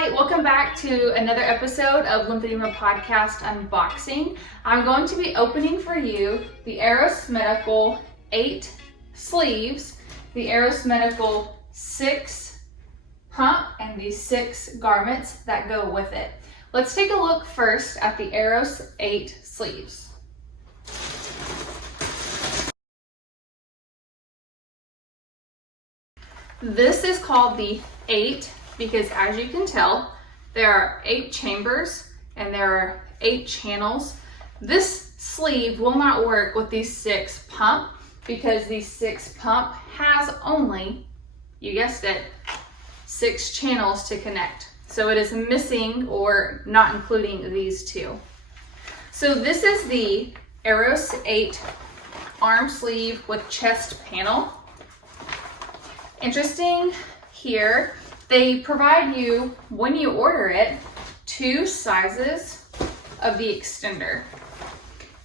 Hi, welcome back to another episode of Lymphedema Podcast Unboxing. I'm going to be opening for you the AIROS Medical 8 sleeves, the AIROS Medical 6 pump, and the 6 garments that go with it. Let's take a look first at the AIROS 8 sleeves. This is called the 8 because, as you can tell, there are 8 chambers and there are 8 channels. This sleeve will not work with the 6 pump because the 6 pump has only, you guessed it, 6 channels to connect. So it is missing or not including these 2. So this is the AIROS 8 arm sleeve with chest panel. Interesting here, they provide you, when you order it, 2 sizes of the extender.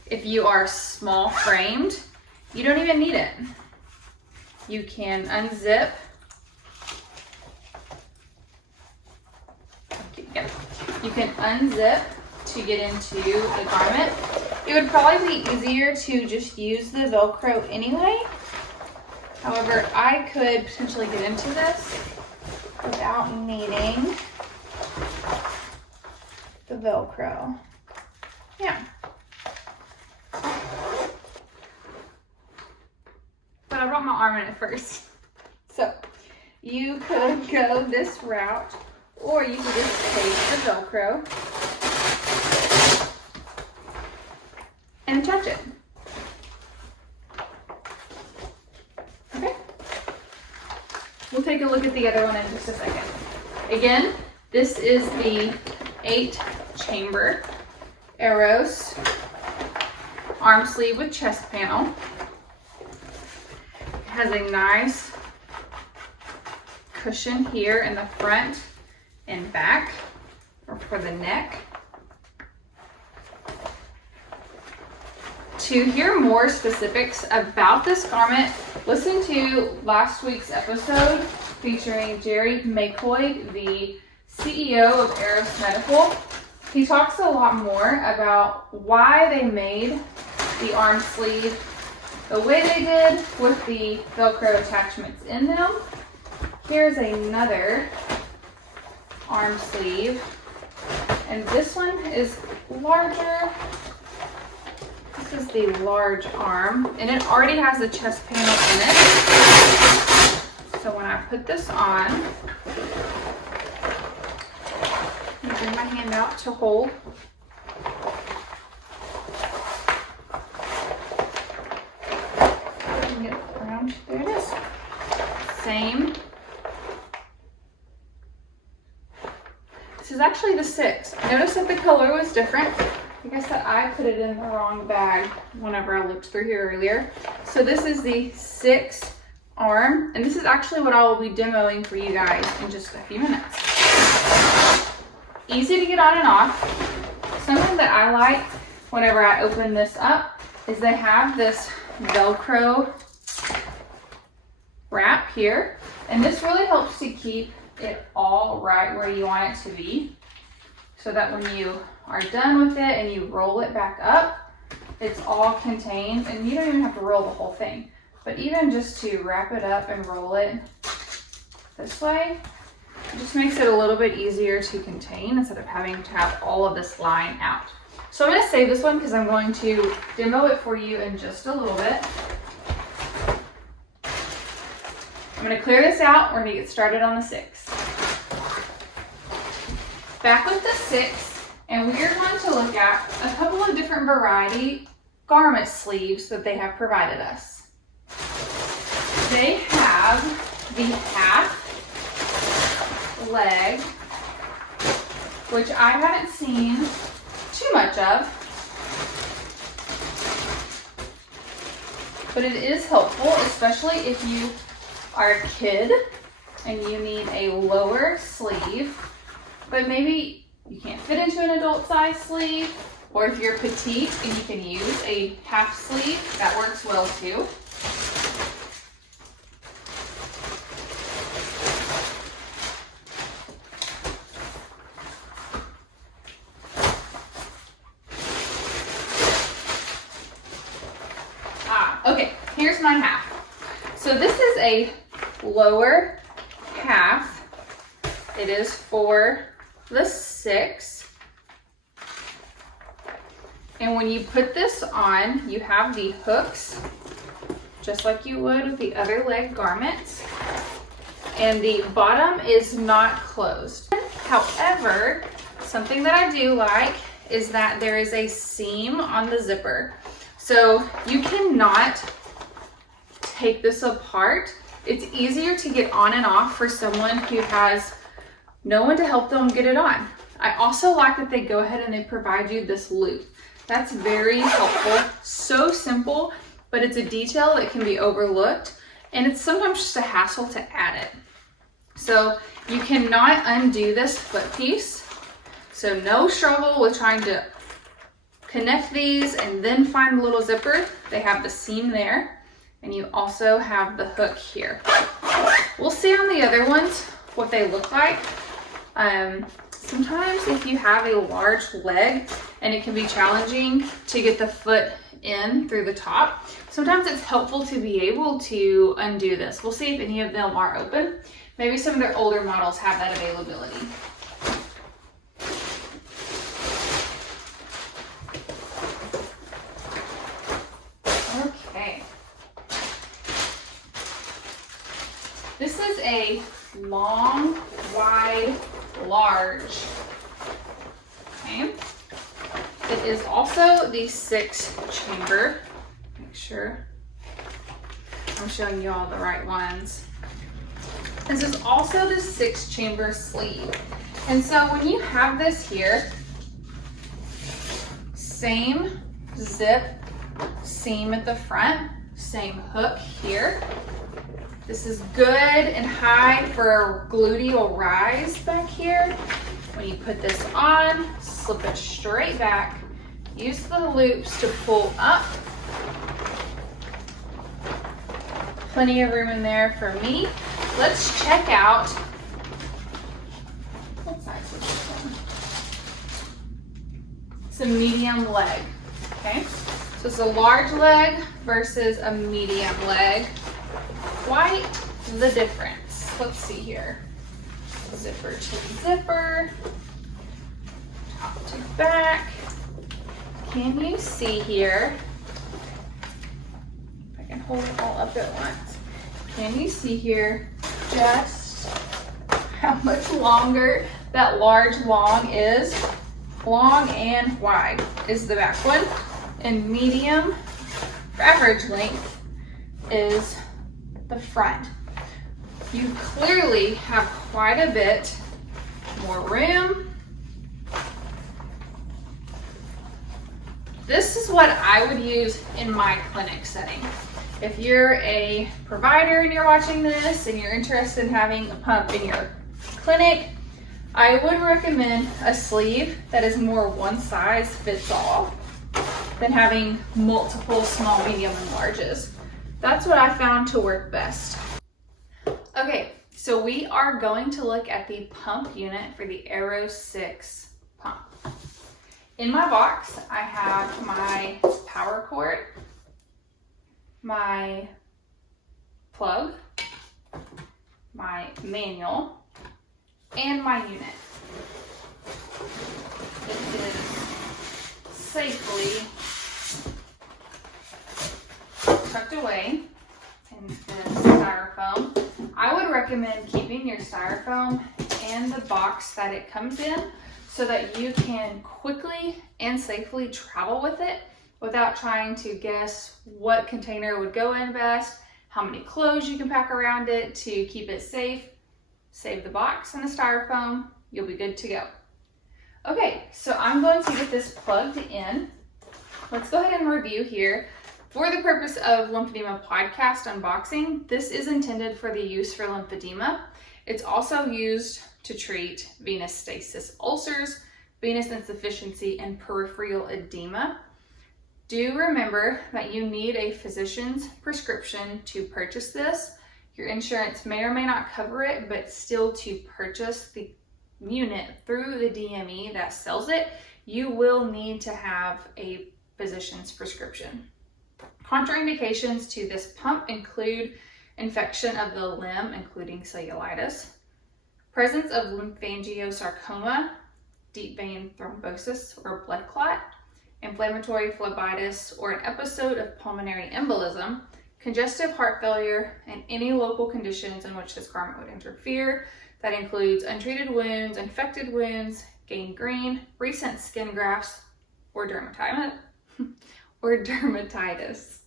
If you are small framed, you don't even need it. You can unzip. You can unzip to get into the garment. It would probably be easier to just use the Velcro anyway. However, I could potentially get into this without needing the Velcro. Yeah. But I brought my arm in it first. So you could go this route, or you could just take the Velcro and attach it. Okay. We'll take a look at the other one in just a second. Again, this is the 8 chamber AIROS arm sleeve with chest panel. It has a nice cushion here in the front and back, or for the neck. To hear more specifics about this garment, listen to last week's episode featuring Jerry McCoy, the CEO of AIROS Medical. He talks a lot more about why they made the arm sleeve the way they did with the Velcro attachments in them. Here's another arm sleeve, and this one is larger. This is the large arm, and it already has the chest panel in it. So when I put this on, I bring my hand out to hold. Get it around. There it is. Same. This is actually the 6. Notice that the color was different. I guess that I put it in the wrong bag whenever I looked through here earlier. So this is the 6 arm, and this is actually what I will be demoing for you guys in just a few minutes. Easy to get on and off. Something that I like whenever I open this up is they have this Velcro wrap here, and this really helps to keep it all right where you want it to be, so that when you are done with it and you roll it back up, it's all contained, and you don't even have to roll the whole thing. But even just to wrap it up and roll it this way, it just makes it a little bit easier to contain instead of having to have all of this lying out. So I'm going to save this one because I'm going to demo it for you in just a little bit. I'm going to clear this out. We're going to get started on the 6. Back with the 6, and we're going to look at a couple of different variety garment sleeves that they have provided us. They have the half leg, which I haven't seen too much of, but it is helpful, especially if you are a kid and you need a lower sleeve, but maybe you can't fit into an adult size sleeve, or if you're petite and you can use a half sleeve, that works well too. here's my half. So this is a lower half. It is for the 6. And when you put this on, you have the hooks, just like you would with the other leg garments. And the bottom is not closed. However, something that I do like is that there is a seam on the zipper. So you cannot take this apart. It's easier to get on and off for someone who has no one to help them get it on. I also like that they go ahead and they provide you this loop. That's very helpful. So simple, but it's a detail that can be overlooked, and it's sometimes just a hassle to add it. So you cannot undo this foot piece. So no struggle with trying to connect these and then find the little zipper. They have the seam there, and you also have the hook here. We'll see on the other ones what they look like. Sometimes if you have a large leg and it can be challenging to get the foot in through the top, sometimes it's helpful to be able to undo this. We'll see if any of them are open. Maybe some of their older models have that availability. Okay. This is a long, wide, large. Okay. It is also the 6 chamber. Make sure I'm showing you all the right ones. This is also the 6 chamber sleeve. And so when you have this here, same zip, seam at the front, same hook here. This is good and high for gluteal rise back here. When you put this on, slip it straight back. Use the loops to pull up. Plenty of room in there for me. Let's check out, what size is this one? It's a medium leg, okay? So it's a large leg versus a medium leg. Quite the difference. Let's see here. Zipper to zipper, top to back. Can you see here? If I can hold it all up at once. Can you see here just how much longer that large long is? Long and wide is the back one, and medium for average length is the front. You clearly have quite a bit more room. This is what I would use in my clinic setting. If you're a provider and you're watching this and you're interested in having a pump in your clinic, I would recommend a sleeve that is more one size fits all than having multiple small, medium, and larges. That's what I found to work best. Okay, so we are going to look at the pump unit for the AIROS 6 pump. In my box, I have my power cord, my plug, my manual, and my unit. It is safely tucked away in this styrofoam. I would recommend keeping your styrofoam in the box that it comes in so that you can quickly and safely travel with it without trying to guess what container would go in best, how many clothes you can pack around it to keep it safe. Save the box and the styrofoam, you'll be good to go. Okay, so I'm going to get this plugged in. Let's go ahead and review here. For the purpose of lymphedema podcast unboxing, this is intended for the use for lymphedema. It's also used to treat venous stasis ulcers, venous insufficiency, and peripheral edema. Do remember that you need a physician's prescription to purchase this. Your insurance may or may not cover it, but still to purchase the unit through the DME that sells it, you will need to have a physician's prescription. Contraindications to this pump include infection of the limb, including cellulitis, presence of lymphangiosarcoma, deep vein thrombosis or blood clot, inflammatory phlebitis, or an episode of pulmonary embolism, congestive heart failure, and any local conditions in which this garment would interfere. That includes untreated wounds, infected wounds, gangrene, recent skin grafts, or dermatitis.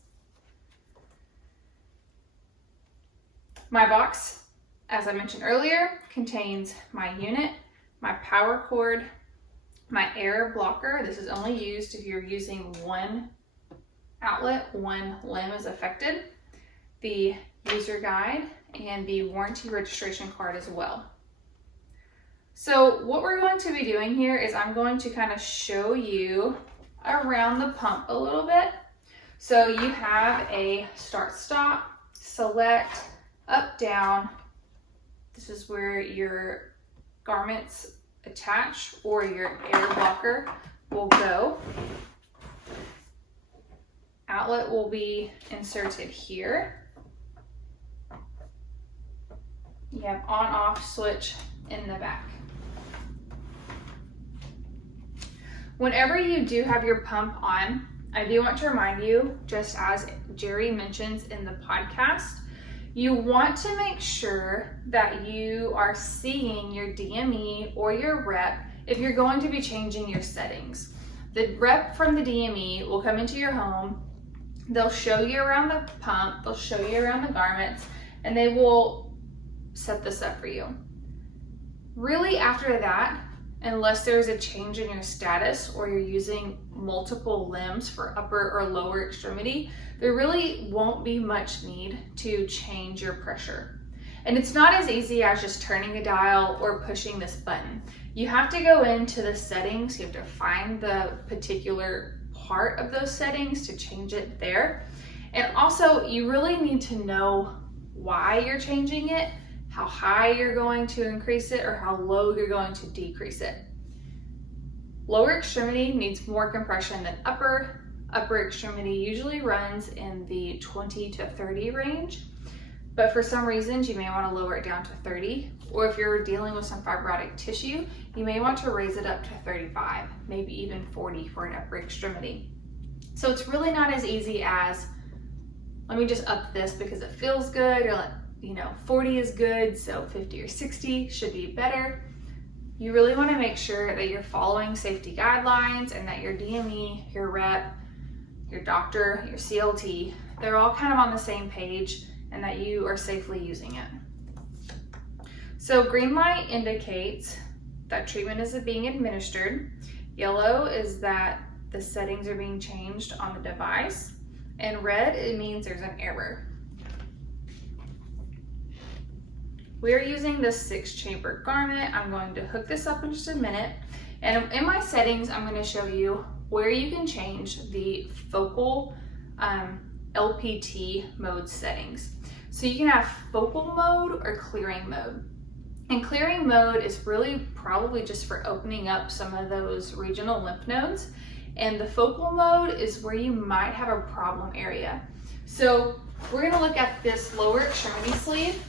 My box, as I mentioned earlier, contains my unit, my power cord, my air blocker. This is only used if you're using one outlet, one limb is affected, the user guide, and the warranty registration card as well. So what we're going to be doing here is I'm going to kind of show you around the pump a little bit. So you have a start stop, select, up, down. This is where your garments attach or your air blocker will go. Outlet will be inserted here. You have on-off switch in the back. Whenever you do have your pump on, I do want to remind you, just as Jerry mentions in the podcast, you want to make sure that you are seeing your DME or your rep if you're going to be changing your settings. The rep from the DME will come into your home, they'll show you around the pump, they'll show you around the garments, and they will set this up for you. Really after that, unless there's a change in your status or you're using multiple limbs for upper or lower extremity, there really won't be much need to change your pressure. And it's not as easy as just turning a dial or pushing this button. You have to go into the settings, you have to find the particular part of those settings to change it there. And also, you really need to know why you're changing it, how high you're going to increase it, or how low you're going to decrease it. Lower extremity needs more compression than upper. Upper extremity usually runs in the 20 to 30 range, but for some reasons you may want to lower it down to 30, or if you're dealing with some fibrotic tissue, you may want to raise it up to 35, maybe even 40 for an upper extremity. So it's really not as easy as, let me just up this because it feels good, or 40 is good, so 50 or 60 should be better. You really want to make sure that you're following safety guidelines and that your DME, your rep, your doctor, your CLT, they're all kind of on the same page and that you are safely using it. So green light indicates that treatment is being administered. Yellow is that the settings are being changed on the device. And red, it means there's an error. We are using this 6-chamber garment. I'm going to hook this up in just a minute. And in my settings, I'm going to show you where you can change the focal LPT mode settings. So you can have focal mode or clearing mode. And clearing mode is really probably just for opening up some of those regional lymph nodes. And the focal mode is where you might have a problem area. So we're going to look at this lower extremity sleeve.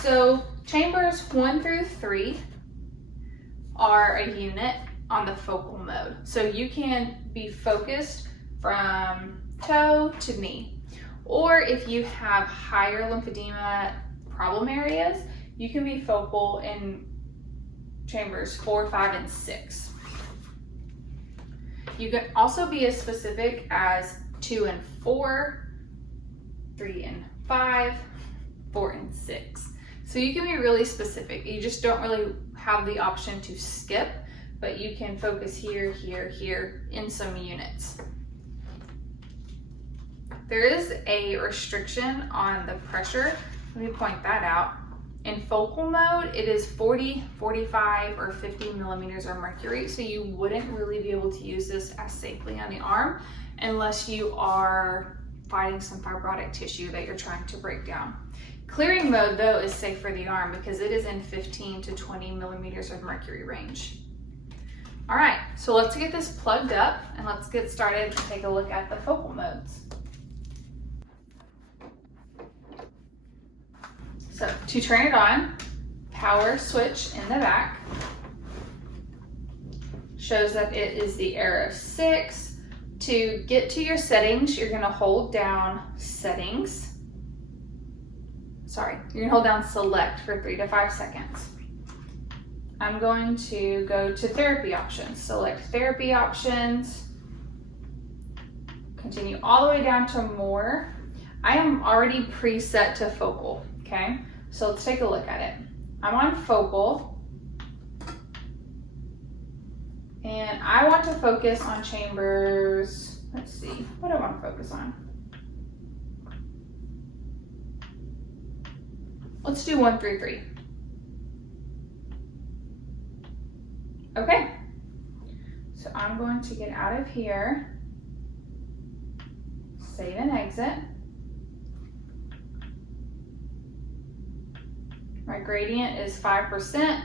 So chambers 1 through 3 are a unit on the focal mode. So you can be focused from toe to knee. Or if you have higher lymphedema problem areas, you can be focal in chambers 4, 5, and 6. You can also be as specific as 2 and 4, 3 and 5, 4 and 6. So you can be really specific. You just don't really have the option to skip, but you can focus here, here, here in some units. There is a restriction on the pressure. Let me point that out. In focal mode, it is 40, 45, or 50 millimeters of mercury, so you wouldn't really be able to use this as safely on the arm unless you are fighting some fibrotic tissue that you're trying to break down. Clearing mode, though, is safe for the arm because it is in 15 to 20 millimeters of mercury range. All right, so let's get this plugged up and let's get started and take a look at the focal modes. So to turn it on, power switch in the back. Shows that it is the AIROS 6. To get to your settings, you're gonna hold down settings. Sorry, you're gonna hold down select for 3 to 5 seconds. I'm going to go to therapy options. Select therapy options. Continue all the way down to more. I am already preset to focal, okay? So let's take a look at it. I'm on focal. And I want to focus on chambers. Let's see, what do I want to focus on? Let's do 133. Okay, so I'm going to get out of here, save and exit. My gradient is 5%.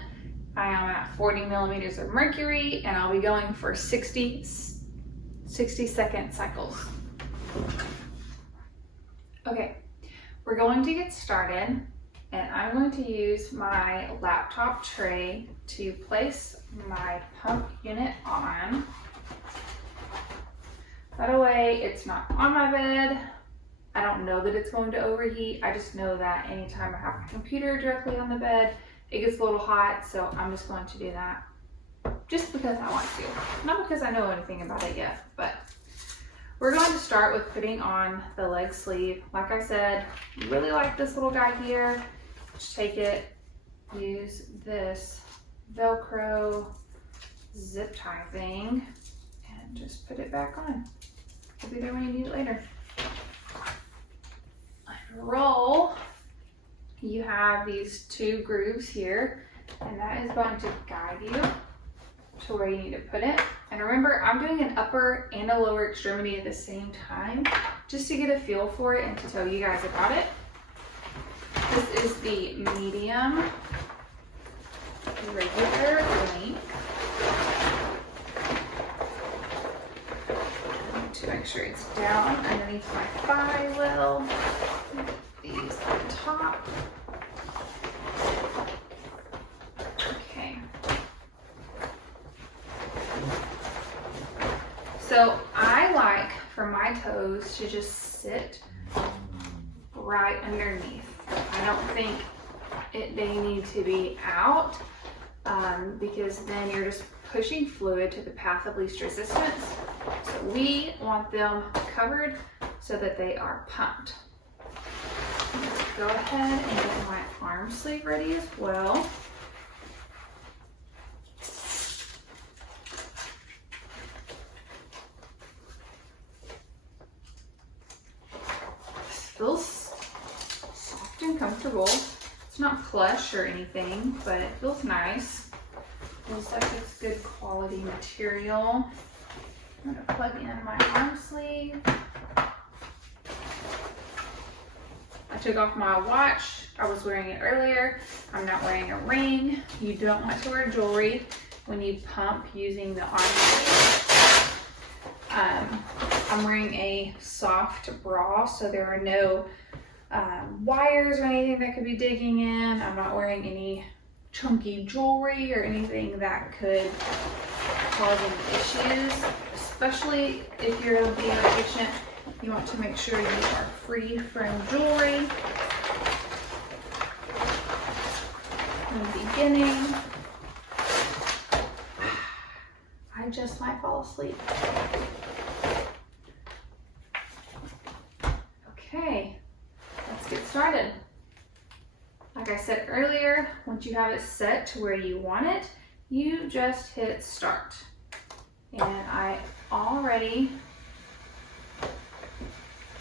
I am at 40 millimeters of mercury, and I'll be going for 60 second cycles. Okay, we're going to get started, and I'm going to use my laptop tray to place my pump unit on. That way it's not on my bed. I don't know that it's going to overheat. I just know that anytime I have my computer directly on the bed, it gets a little hot, so I'm just going to do that just because I want to. Not because I know anything about it yet, but we're going to start with putting on the leg sleeve. Like I said, really like this little guy here. Just take it, use this Velcro zip tie thing, and just put it back on. It'll be there when you need it later. Roll. You have these 2 grooves here, and that is going to guide you to where you need to put it. And remember, I'm doing an upper and a lower extremity at the same time, just to get a feel for it and to tell you guys about it. This is the medium regular length. To make sure it's down underneath my thigh well. These on top. Okay. So I like for my toes to just sit right underneath. I don't think they need to be out because then you're just pushing fluid to the path of least resistance. So we want them covered so that they are pumped. Let's go ahead and get my arm sleeve ready as well. This feels soft and comfortable. It's not plush or anything, but it feels nice. Feels like it's good quality material. I'm gonna plug in my arm sleeve. I took off my watch. I was wearing it earlier. I'm not wearing a ring. You don't want to wear jewelry when you pump using the arm sleeve. I'm wearing a soft bra, so there are no wires or anything that could be digging in. I'm not wearing any chunky jewelry or anything that could cause any issues, especially if you're a being patient. You want to make sure you are free from jewelry. In the beginning, I just might fall asleep. Okay, let's get started. Like I said earlier, once you have it set to where you want it, you just hit start. And I already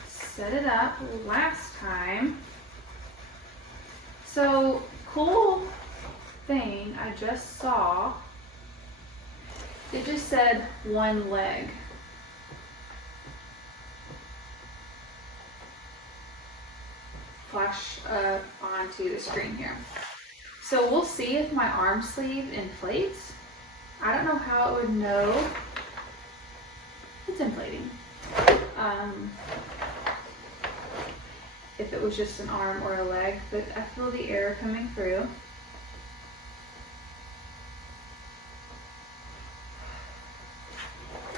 set it up last time. So cool thing I just saw, it just said one leg. Flash onto the screen here. So we'll see if my arm sleeve inflates. I don't know how it would know it's inflating. If it was just an arm or a leg, but I feel the air coming through.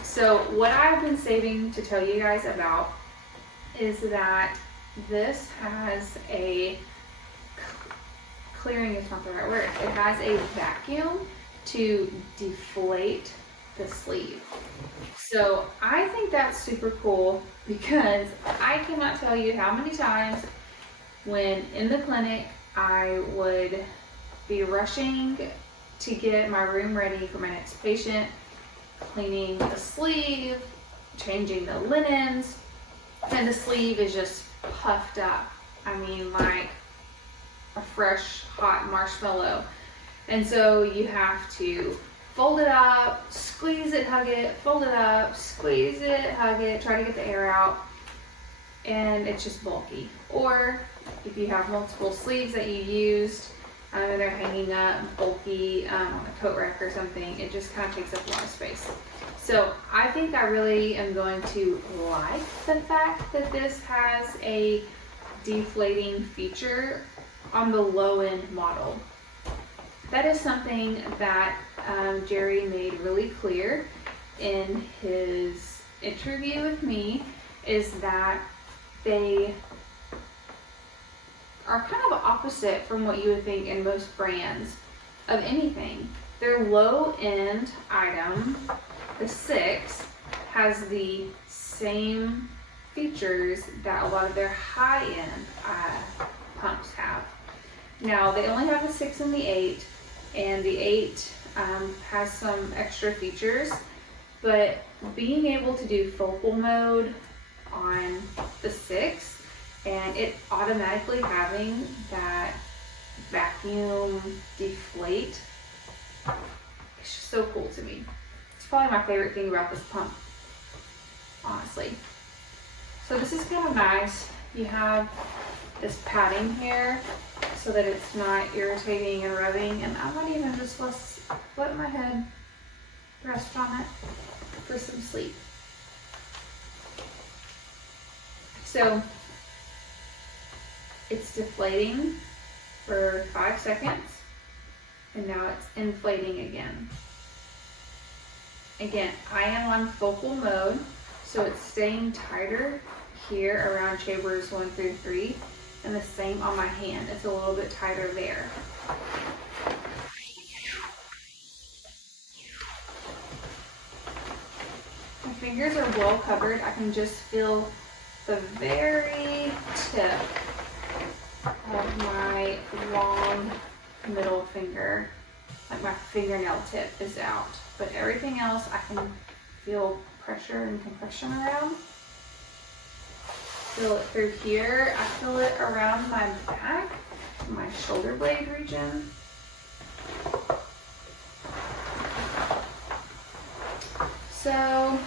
So what I've been saving to tell you guys about is that this has a, clearing is not the right word, it has a vacuum to deflate the sleeve. So I think that's super cool because I cannot tell you how many times when in the clinic I would be rushing to get my room ready for my next patient, cleaning the sleeve, changing the linens, and the sleeve is just puffed up. I mean, like a fresh, hot marshmallow. And so you have to fold it up, squeeze it, hug it, fold it up, squeeze it, hug it, try to get the air out, and it's just bulky. Or if you have multiple sleeves that you used and they're hanging up bulky on a coat rack or something, it just kind of takes up a lot of space. So I think I really am going to like the fact that this has a deflating feature on the low end model. That is something that Jerry made really clear in his interview with me, is that they are kind of opposite from what you would think in most brands of anything. Their low end item, the 6, has the same features that a lot of their high end pumps have. Now they only have the 6 and the 8, and the 8 has some extra features, but being able to do focal mode on the 6 and it automatically having that vacuum deflate, it's just so cool to me. It's probably my favorite thing about this pump, honestly. So this is kind of nice. You have this padding here so that it's not irritating and rubbing, and I might even just let my head rest on it for some sleep. So it's deflating for 5 seconds, and now it's inflating again. Again, I am on focal mode, so it's staying tighter here around chambers 1 through 3, and the same on my hand. It's a little bit tighter there. My fingers are well covered. I can just feel the very tip of my long middle finger, like my fingernail tip is out, but everything else I can feel pressure and compression around. Feel it through here. I feel it around my back, my shoulder blade region. So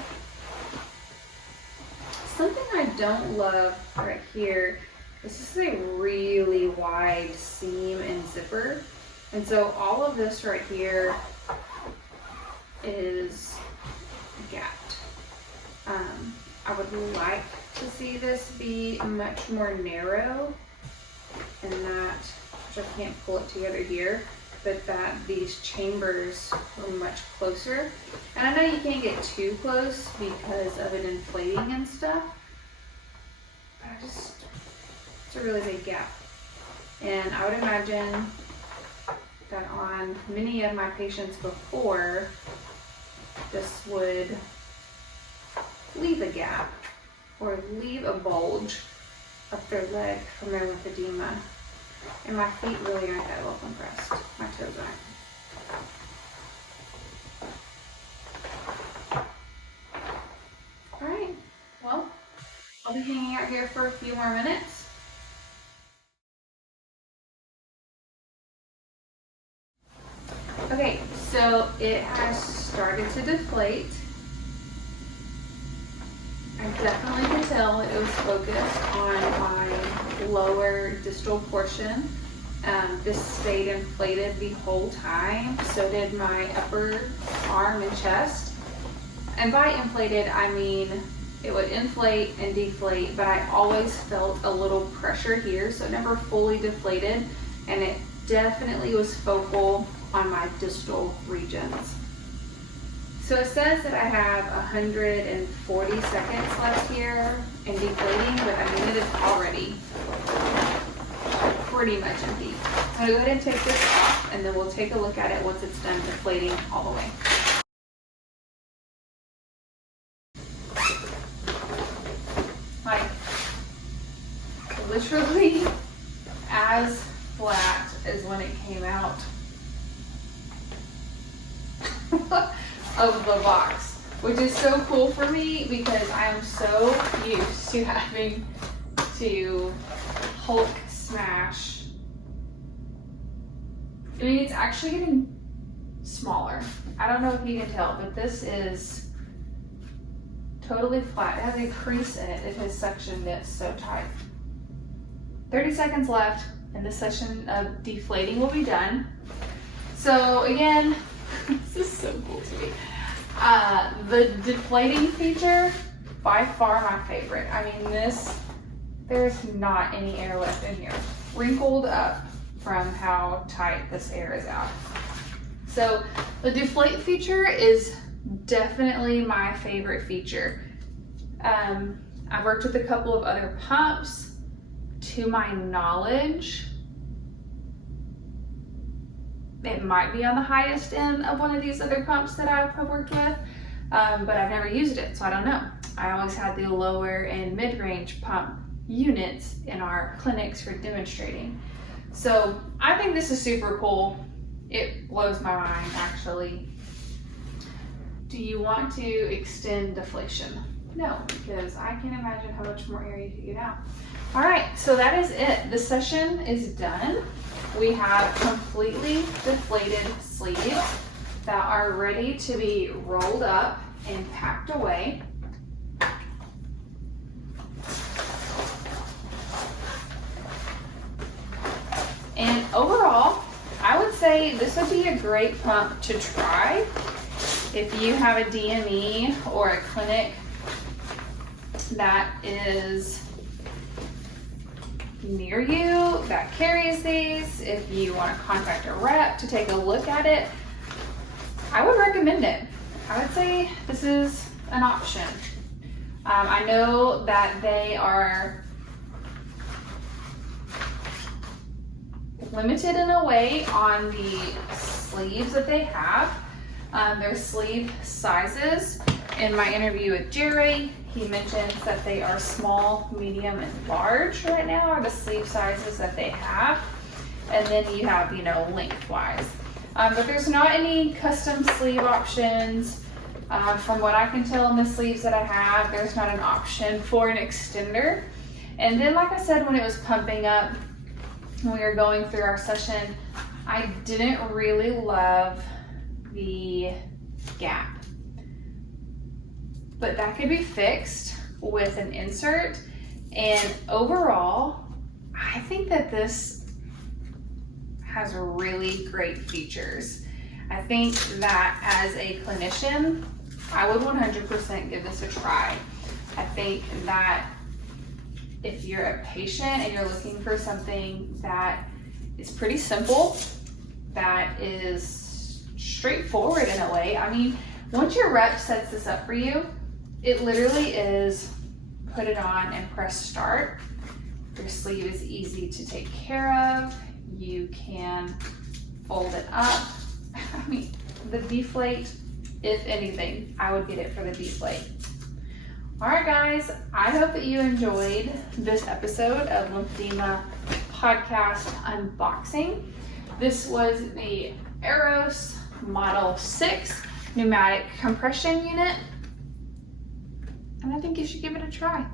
something I don't love right here, this is a really wide seam and zipper, and so all of this right here is gapped. I would like to see this be much more narrow, and that, which I can't pull it together here, but that these chambers were much closer. And I know you can't get too close because of it inflating and stuff, but it's a really big gap. And I would imagine that on many of my patients before, this would leave a gap or leave a bulge up their leg from their lymphedema. And my feet really aren't that well compressed. My toes aren't. Alright, well, I'll be hanging out here for a few more minutes. Okay, so it has started to deflate. I definitely could tell it was focused on my lower distal portion This stayed inflated the whole time. So did my upper arm and chest. And by inflated, I mean it would inflate and deflate, but I always felt a little pressure here. So it never fully deflated, and it definitely was focal on my distal regions. So it says that I have 140 seconds left here in deflating, but I mean, it is already pretty much empty. I'm gonna go ahead and take this off, and then we'll take a look at it once it's done deflating all the way. Like, literally as flat as when it came out of the box, which is so cool for me because I am so used to having to Hulk smash. I mean, it's actually getting smaller. I don't know if you can tell, but this is totally flat. It has a crease in it. It has sectioned it so tight. 30 seconds left, and this session of deflating will be done. So again, this is so cool to me. The deflating feature, by far my favorite. I mean, there's not any air left in here. Wrinkled up from how tight this air is out. So the deflate feature is definitely my favorite feature. I've worked with a couple of other pumps. To my knowledge, it might be on the highest end of one of these other pumps that I've worked with, but I've never used it, so I don't know. I always had the lower and mid-range pump units in our clinics for demonstrating. So I think this is super cool. It blows my mind, actually. Do you want to extend deflation? No, because I can't imagine how much more air you could get out. All right, so that is it. The session is done. We have completely deflated sleeves that are ready to be rolled up and packed away. And overall, I would say this would be a great pump to try if you have a DME or a clinic that is near you that carries these. If you want to contact a rep to take a look at it, I would recommend it. I would say this is an option. I know that they are limited in a way on the sleeves that they have. Their sleeve sizes. In my interview with Jerry, he mentions that they are small, medium, and large right now are the sleeve sizes that they have. And then you have, lengthwise. But there's not any custom sleeve options. From what I can tell in the sleeves that I have, there's not an option for an extender. And then, like I said, when it was pumping up, when we were going through our session, I didn't really love the gap. But that could be fixed with an insert. And overall, I think that this has really great features. I think that as a clinician, I would 100% give this a try. I think that if you're a patient and you're looking for something that is pretty simple, that is straightforward in a way, I mean, once your rep sets this up for you, it literally is put it on and press start. Your sleeve is easy to take care of. You can fold it up. I mean, the deflate, if anything, I would get it for the deflate. All right, guys, I hope that you enjoyed this episode of Lymphedema Podcast Unboxing. This was the AIROS Model 6 pneumatic compression unit, and I think you should give it a try.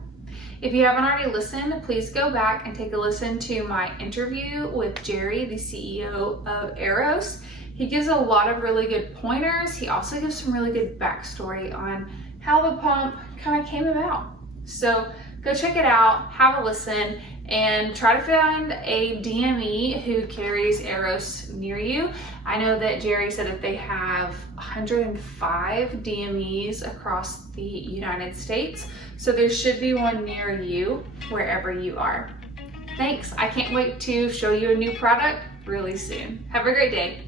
If you haven't already listened, please go back and take a listen to my interview with Jerry, the CEO of AIROS. He gives a lot of really good pointers. He also gives some really good backstory on how the pump kind of came about. So go check it out, have a listen, and try to find a DME who carries AIROS near you. I know that Jerry said that they have 105 DMEs across the United States, so there should be one near you wherever you are. Thanks, I can't wait to show you a new product really soon. Have a great day.